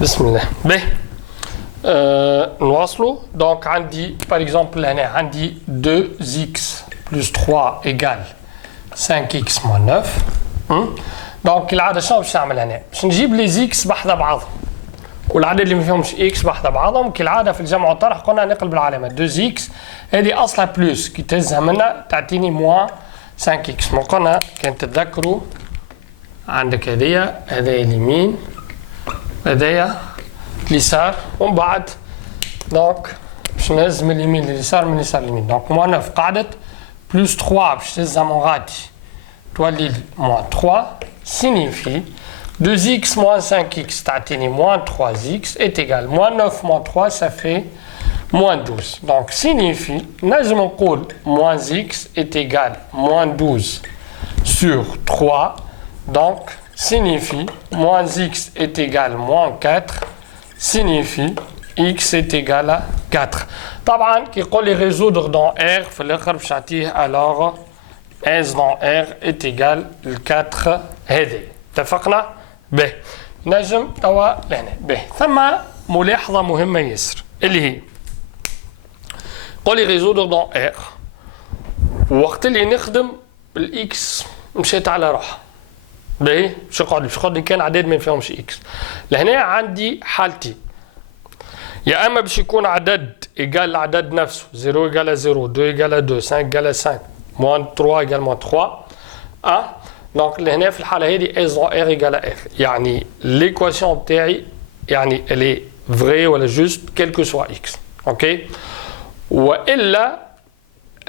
بسم الله. باهي نواصلوا. دونك عندي باغ اكزومبل هنا عندي 2x plus 3 égale 5x moins 9. دونك العاده شنو باش نعمل هنا؟ باش نجيب لي زيكس بحذا بعضهم والعدد اللي ما فيهمش اكس بحذا بعضهم. كالعاده في الجمع والطرح قلنا نقلب العلامه 2 x هذه اصلها بلس كي تهزها منها تعطيني موان 5 x. ما قلنا كان تتذكروا عندك هذيا اليمين هذايا اليسار ومن بعد دونك باش نهز من اليمين لليسار من اليسار لليمين. دونك موان 9 قعدت بلس 3 باش تهزها من غادي تولي موان 3 signifie 2x moins 5x تعطيني moins 3x est égal moins 9 moins 3 ça fait moins 12. Donc signifie نجم نقول moins x est égal moins 12 sur 3. Donc signifie moins x est égal moins 4 signifie x est égal à 4. طبعا كي يقول لي résoudre dans R في الاخر باش نعطيه alors S dans R est égal ل 4 هذه. اتفقنا؟ باهي نجم توا لهنا. باهي ثم ملاحظة مهمة ياسر اللي هي قول لي ريزودر دون ار وقت اللي نخدم الاكس مشيت على روحها. باهي باش يقعد لي كان عدد ما فيهمش اكس. لهنا عندي حالتي يا اما باش يكون عدد ايجال لعدد نفسه 0 ايجال 0 2 ايجال 2 5 ايجال 5 موان 3 ايجال موان 3 دونك لهنا في الحاله هذه اس دون ار ايجال ار يعني ليكواسيون تاعي يعني الي فري ولا جوست كيلكو سوا اكس. اوكي والا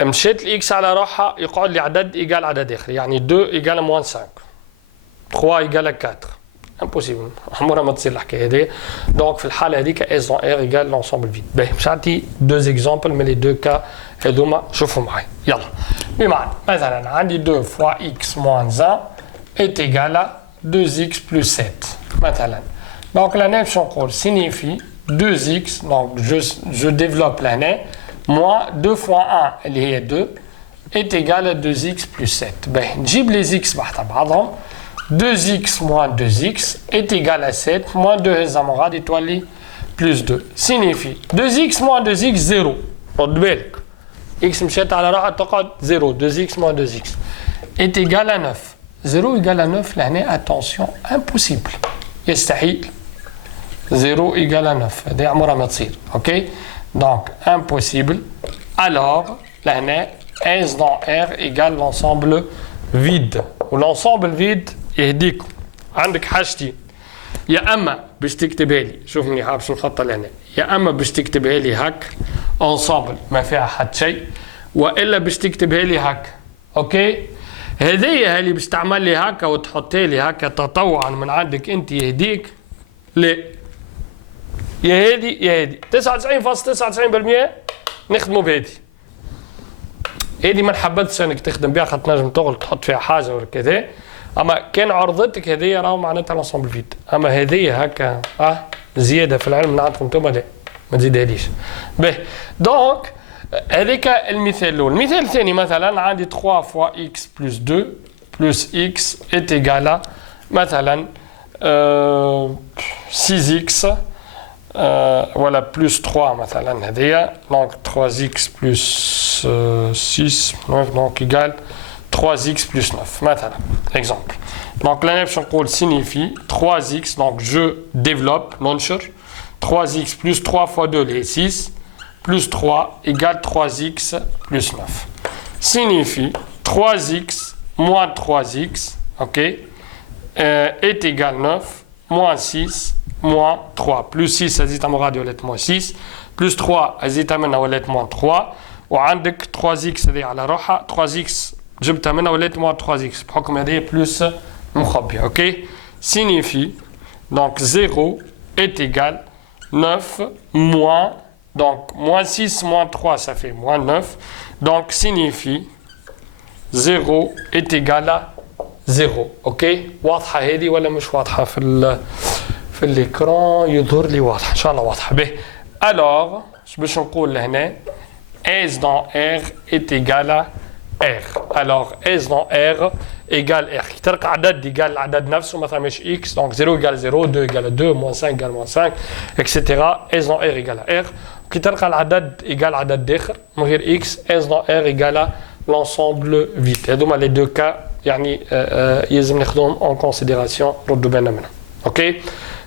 مشيت الاكس على روحها يقعد لي عدد ايجال عدد اخر يعني 2 ايجال موان 5 3 ايجال 4 امبوسيبل عمرها ما تصير الحكايه هذه. دونك في الحاله هذيك اس دون ار ايجال لونسومبل فيد. باهي باش نعطي دو اكزامبل من لي دو كا هذوما شوفوا معايا يلا. بمعنى مثلا عندي 2 fois x moins 1 est égal à 2x plus 7 مثلا. donc l'année باش نقول signifie 2x donc je développe l'année moins 2 fois 1 اللي هي 2 est égal à 2x plus 7. باهي نجيب لي x بحذا بعضهم 2x moins 2x est égal à 7 moins 2 هزها من غادي تولي plus 2 signifie 2x moins 2x 0. رد بالك x مشات على روحها تقعد 0 2x moins 2x est égal à 9. 0 égal à 9 لهنا attention impossible يستحيل 0 égal à 9 هذه عمرها ما تصير. اوكي دونك impossible alors لهنا S dans R égale l'ensemble vide والensemble vide يهديكم عندك حاجتين يا اما باش تكتبها لي شوف منيح باش نخطط لهنا يا اما باش تكتبها لي هاك انصامبل ما فيها حد شيء والا باش تكتبها لي هاك. اوكي هذه اللي باش تعمل لي هكا وتحطها لي هكا تطوعا من عندك انت يهديك لا يا هذه يا هذه 99.99% نخدموا بهذه. هذه ما نحبذش انك تخدم بها خاطر تنجم تغلط تحط فيها حاجه ولا كذا. اما كان عرضتك هذه راهو معناتها لونسومبل فيد. اما هذه هكا زياده في العلم من عندكم انتم لا ما تزيدهاليش. باهي دونك هذيك المثال الاول. المثال الثاني مثلا عندي 3 fois x plus 2 plus x est égal à مثلا 6x voilà plus 3 مثلا هذيا donc 3x plus 6 donc égale 3x plus 9 مثلا exemple. donc là باش نقول signifie 3x donc je développe ننشر 3x plus 3 fois 2 les 6 plus 3 égale 3x plus 9 signifie 3x moins 3x ok est égal 9 moins 6 moins 3 plus 6 هزيت من غادي ولات moins 6 plus 3 هزيتها منها ولات moins 3 وعندك 3x هذه على روحها 3x جبتها منها ولات moins 3x بحكم هذه بلس مخبيه. اوكي signifie donc 0 est égal 9 moins donc moins 6 moins 3 ça fait moins 9 donc signifie 0 est égal à 0. اوكي واضحه هذه ولا مش واضحه في الاكران؟ يظهر لي واضحه ان شاء الله واضحه. به alors باش نقول لهنا S dans R est égal à R. Alors S dans R égale R. كي تلقى عدد égale العدد نفسه مثلا مش X donc 0 égale 0 2 égale 2 moins 5 égale moins 5 etc. S dans R égale R. كي تلقى العدد égale عدد داخل من غير X S dans R égale l'ensemble vide. هذوما les deux cas يعني يلزم ناخذهم en considération ردوا بالنا منهم. اوكي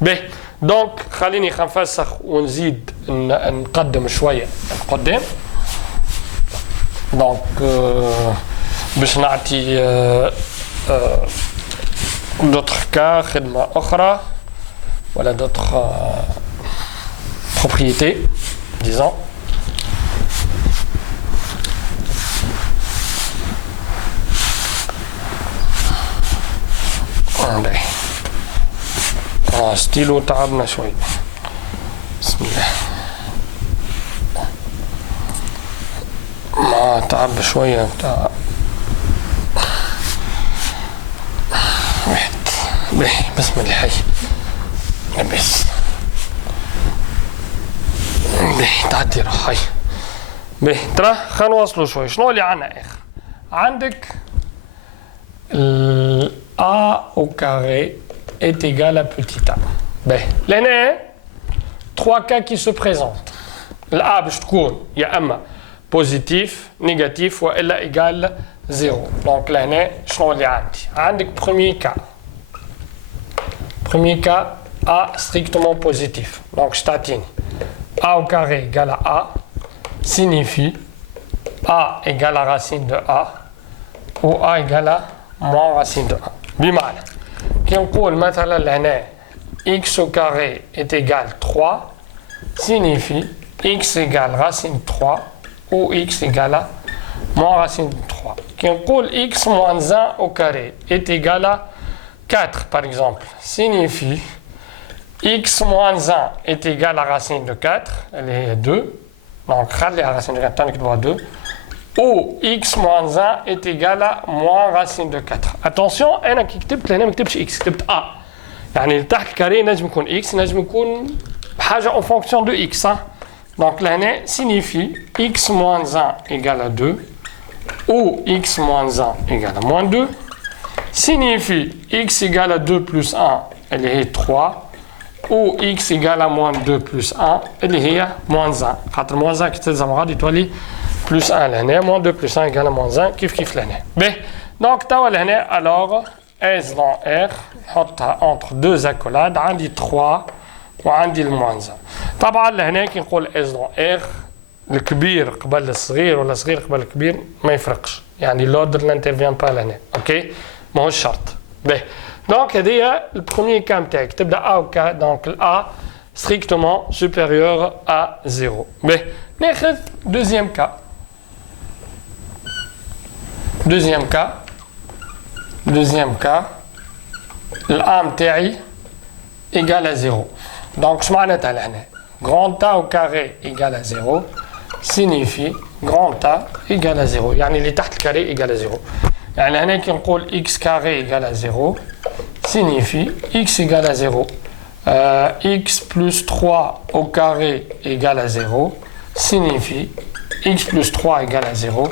باهي دونك خليني نفسخ ونزيد نقدم شويه قدام دونك باش نعطي دوتر كا خدمه اخرى ولا دوتر propriétés disons. ستيلو تعبنا شوي بسم الله ما تعب شوية بتاع واحد باهي بسم الله حي لبس باهي تعدي روح هاي باهي ترى خلينا نوصلوا شوي. شنو اللي عندنا اخر؟ عندك ال A au carré est égal à petit a. Ben, l'année, 3 cas qui se présentent. A باش تكون يا اما positif, négatif ou الا égal 0. Donc l'année, شنو اللي عندي؟ عندك premier cas. Premier cas A strictement positif. Donc je t'attends. A au carré égale à A signifie A égale à racine de A ou A égale à moins racine de A. بمعنى كي نقول مثلا لهنا x au carré est égal 3 signifie x égale racine 3 ou x égale à moins racine 3. كي نقول x moins 1 au carré est égal à 4 par exemple signifie x moins 1 est égal à racine de 4 elle est 2 donc خلي racine de 4 تنكتبوها 2 ou x moins 1 est égal à moins racine de 4. Attention, أنا كي كتبت لهنا ما كتبتش x كتبت a. يعني اللي تحت الكاري نجم يكون x نجم يكون بحاجة en fonction de x. Donc لهنا signifie x moins 1 égale à 2 ou x moins 1 égale à moins 2 signifie x égale à 2 plus 1 elle est 3 ou x égale à moins 2 plus 1 elle est moins 1. خاطر moins 1 كي تلزم غادي تولي plus 1 l'année, moins 2 plus 1 égale à moins 1, kif kif l'année. B. Donc, t'as l'année, alors, S dans R, entre deux accolades, on dit 3 ou on dit le moins 1. طبعا l'année, qui نقول S dans R, الكبير قبل الصغير ولا الصغير قبل الكبير ما يفرقش. يعني l'ordre n'intervient pas l'année. Ok? ما هو الشرط. B. Donc, هذه البروميير كام تاعك تبدا A ou K, donc A strictement supérieur à 0. B. ناخذ deuxième cas. Deuxième cas, l'A متاعي égale à 0. Donc, je معناتها لهنا grand A au carré égale à 0 signifie grand A égale à 0. يعني اللي تحت الكاري égale à 0. يعني هنا كي نقول x carré égale à 0 signifie x égale à 0. X plus 3 au carré égale à 0 signifie x plus 3 égale à 0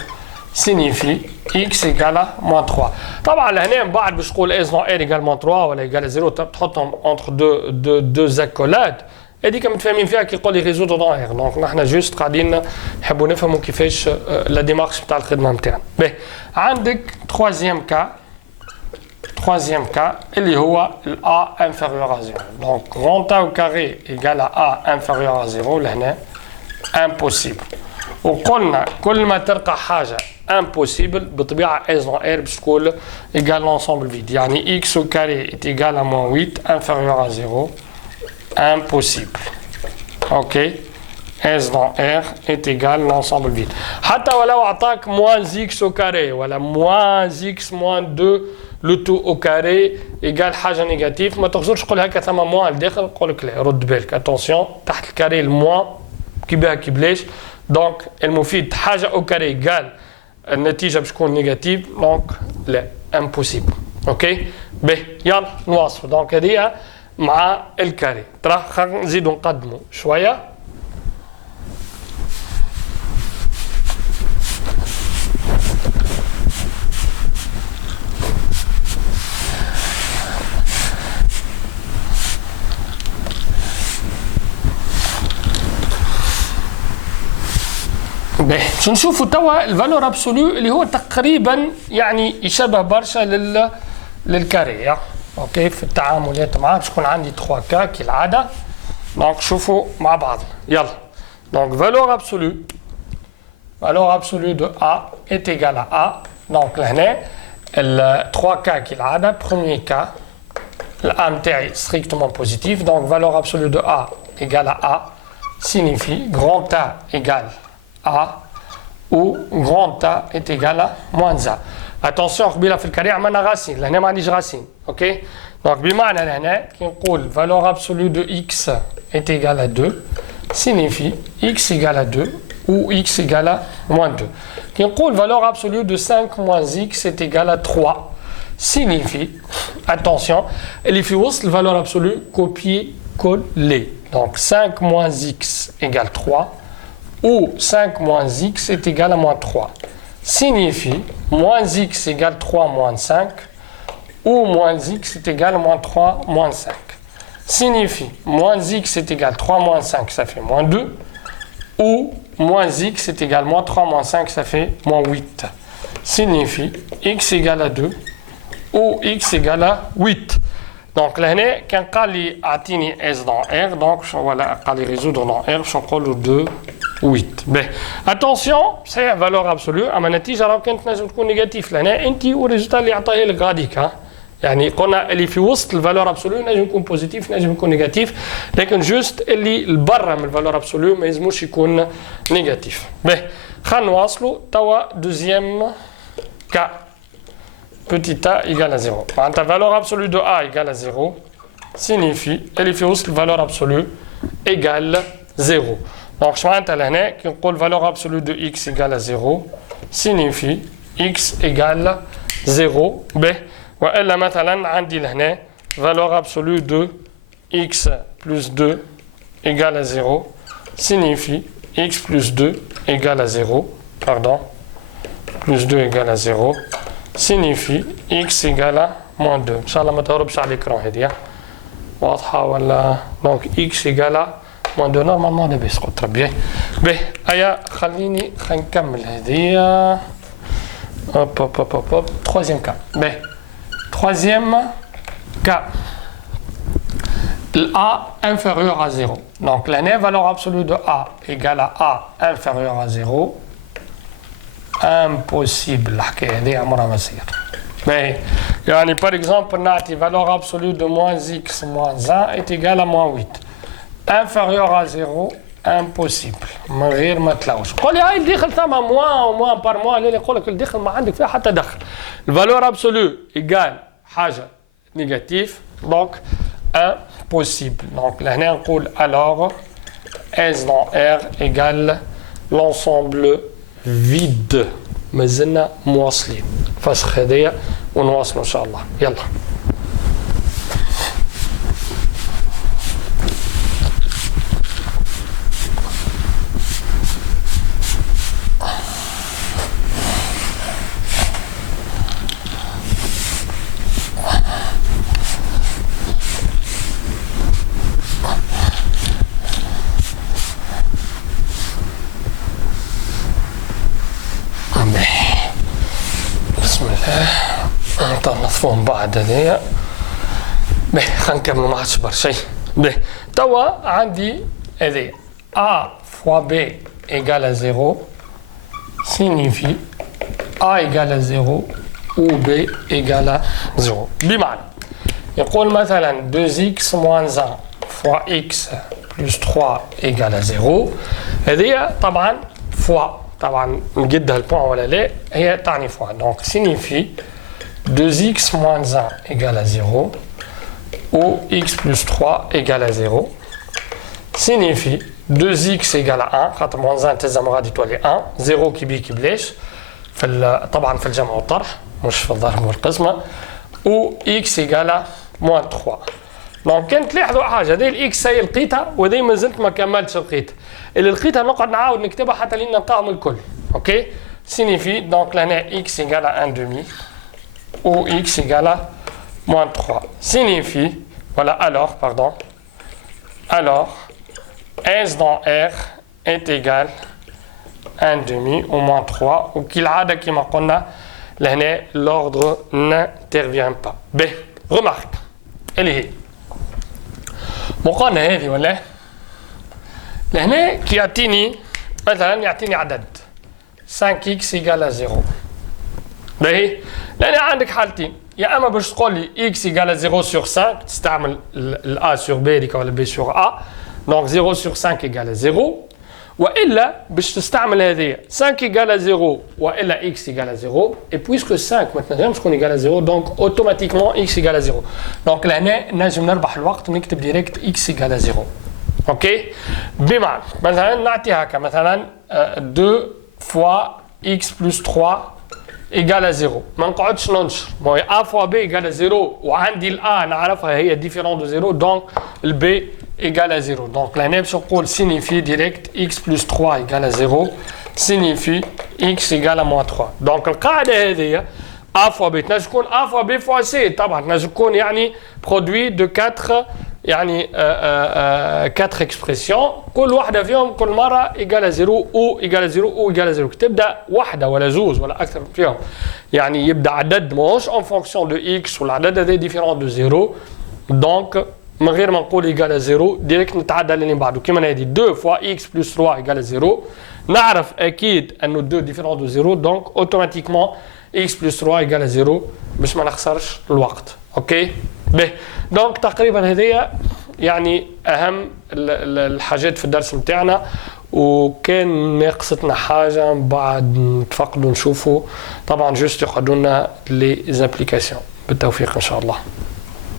signifie x égale à moins 3. طبعا لهنا من بعد باش نقول s dans r égale moins 3 ولا égale à 0 تحطهم entre deux accolades هذيك متفاهمين فيها كي يقول لي ريزودر دون r. دونك نحن جوست قاعدين نحبوا نفهموا كيفاش لا ديمارش نتاع الخدمه نتاعنا. باهي عندك troisième cas اللي هو a inférieur à 0. Donc grand A au carré égale à a inférieur à 0 لهنا impossible. وقلنا كل ما تلقى حاجه impossible بطبيعه s dans r باش تكون égal l'ensemble vide. يعني x au carré est égal à moins 8 inférieur à 0 impossible. Ok, s dans r est égal l'ensemble vide. حتى ولو اعطاك moins x au carré ولا moins x moins 2 le tout au carré égal حاجه نيجاتيف ما تقدرش تقول هكا ثم موان الداخل نقول لك لا رد بالك اتونسيون تحت الكاري الموان كي بها كي بلاش. دونك المفيد حاجه او كاري قال النتيجه باش تكون نيجاتيف دونك لا امبوسيبل. اوكي باهي يلا نواصلوا. دونك هذه مع الكاري ترى خلينا نزيدوا نقدموا شويه. باش نشوفوا توا الفالور ابسولو اللي هو تقريبا يعني يشبه برشا للكاري. اوكي في التعاملات معاه باش يكون عندي 3 كا كالعاده. دونك شوفوا مع بعض يلا. دونك valeur absolue de A est égale à A. Donc لهنا ال 3 cas كالعاده. Premier cas le A متاعي strictement positif. Donc valeur absolue de A égale à A signifie grand A égale A ou grand A est égal à moins A. Attention قبيله في الكاري عملنا غاسين لهنا ما عنديش غاسين. اوكي دونك بمعنى لهنا كي نقول valeur absolue de X est égal à 2 signifie X égale à 2 ou X égale à moins 2. Qui نقول valeur absolue de 5 moins X est égal à 3 signifie, attention, elle fait aussi la valeur absolue copier-coller. Donc 5 moins X égale 3 ou 5 moins X est égal à moins 3 signifie moins X égale 3 moins 5 ou moins X est égal à moins 3 moins 5. Signifie moins X est égal à 3 moins 5, ça fait moins 2, ou moins X est égal à moins 3 moins 5, ça fait moins 8. Signifie X égale à 2, ou X égale à 8. Donc là, quand on dit S dans R, donc voilà, on va résoudre dans R, je vais 2, 8. Ben, attention, c'est la valeur absolue, à ma natija, alors quand on est négatif, là, انتي والريزلtat اللي عطاه لك غاديك ها. يعني قلنا اللي في وسط الفالور ابسولو نجم يكون بوزيتيف نجم يكون نيجاتيف لكن جوست اللي برا من الفالور ابسولو ما يلزموش يكون نيجاتيف. باهي خلينا نواصلوا توا دوزيام كا petit a égale à 0. معناتها valeur absolue de a égale à 0 signifie اللي في وسط الفالور ابسولو égale 0. Donc je معناتها لهنا كي نقول valeur absolue de x égale à 0 signifie x égale 0. باهي وإلا مثلا عندي لهنا valeur absolue de x plus 2 égale à 0 signifie x plus 2 égale à 0 pardon plus 2 égale à 0 signifie x égale à moins 2. إن شاء الله ما تهربش على الإكران هذه واضحة ولا donc x égale à moins 2 normalement لاباس قلت ربي. باهي أيا خلينا نكمل هذه. hop troisième cas. باهي troisième cas, A inférieur à 0. Donc la valeur absolue de A égale à A inférieur à 0. Impossible. Mais, par exemple, la valeur absolue de moins x moins 1 est égale à moins 8. Inférieur à 0, impossible. من غير ما تلاوش. قول لي هاي الدخل ثم موان وموان بار موان اللي يقول لك الدخل ما عندك فيها حتى دخل. الفالور ابسولو ايجال حاجه نيجاتيف دونك impossible. Donc là نقول alors S dans R égale l'ensemble vide. مازلنا مواصلين. فسخ هذيا ونواصلوا ان شاء الله. يلا. نطفوهم بعد هذايا. باهي خلينا نكملوا ما عادش برشا. باهي توا عندي هذايا A fois B égale à 0 signifie A égale à 0 ou B égale à 0. بمعنى يقول مثلا 2x moins 1 fois x plus 3 égale à 0. هذايا طبعا fois طبعا نقدها البوان ولا لا هي تعني fois. Donc signifie 2x moins 1 égale à 0 ou x plus 3 égale à 0 signifie 2x égale à 1 خاطر moins 1 تلزم غادي تولي 1 0 كي بي كي بلاش طبعا في الجمع والطرح مش في الضرب والقسمة و x égale à moins 3. دونك كان تلاحظوا حاجة هذه الاكس هي لقيتها وهذه ما زلت ما كملتش لقيتها اللي لقيتها نقعد نعاود نكتبها حتى لين نلقاهم الكل. اوكي signifie donc لهنا x égale à 1 demi ou x égale à moins 3 signifie, voilà, alors S dans R est égal 1 demi au moins 3 وكالعادة كما قلنا لهنا l'ordre n'intervient pas. B. Remarque. اللي هي مقارنة هذه ولا لهنا كي يعطيني مثلا يعطيني عدد 5x égale à 0. باهي لأن عندك حالتين يا اما باش تقول لي x égale à 0 sur 5 تستعمل ال a sur b هذيك ولا b sur a donc 0 sur 5 égale à 0 والا باش تستعمل هذه 5 égale à 0 والا x égale à 0 et puisque 5 ما تنجمش تكون égale à 0 donc automatiquement x égale à 0 donc لهنا نجم نربح الوقت ونكتب ديريكت x égale à 0 اوكي بمعنى مثلا نعطي هكا مثلا 2 fois x plus 3 égale à 0 ما نقعدش ننشر موي a fois b égale à 0 وعندي ال a نعرفها هي différent de 0 donc ال b égale à 0 donc لهنا باش نقول signifie direct x plus 3 égale à 0 signifie x égale à moins 3 donc القاعدة هذه a fois b تنجم تكون a fois b fois c طبعا تنجم تكون يعني produit de 4 يعني 4 expressions كل واحدة فيهم كل مرة égale à 0 ou égale à 0 ou égale à 0 تبدأ واحدة ولا زوز ولا أكثر فيهم يعني يبدأ عدد ماهوش en fonction de x والعدد هذا différent de 0 donc من غير ما نقول égale à 0 ديريكت نتعدى اللي بعده كيما هذه 2 fois x plus 3 égale à 0 نعرف أكيد أنه 2 différent de 0 donc automatiquement x plus 3 égale à 0 باش ما نخسرش الوقت اوكي باهي دونك تقريبا هذيا يعني اهم الحاجات في الدرس نتاعنا وكان ناقصتنا حاجه من بعد نتفقدوا نشوفوا طبعا جوست يقعدوا لنا لي زابليكاسيون بالتوفيق ان شاء الله.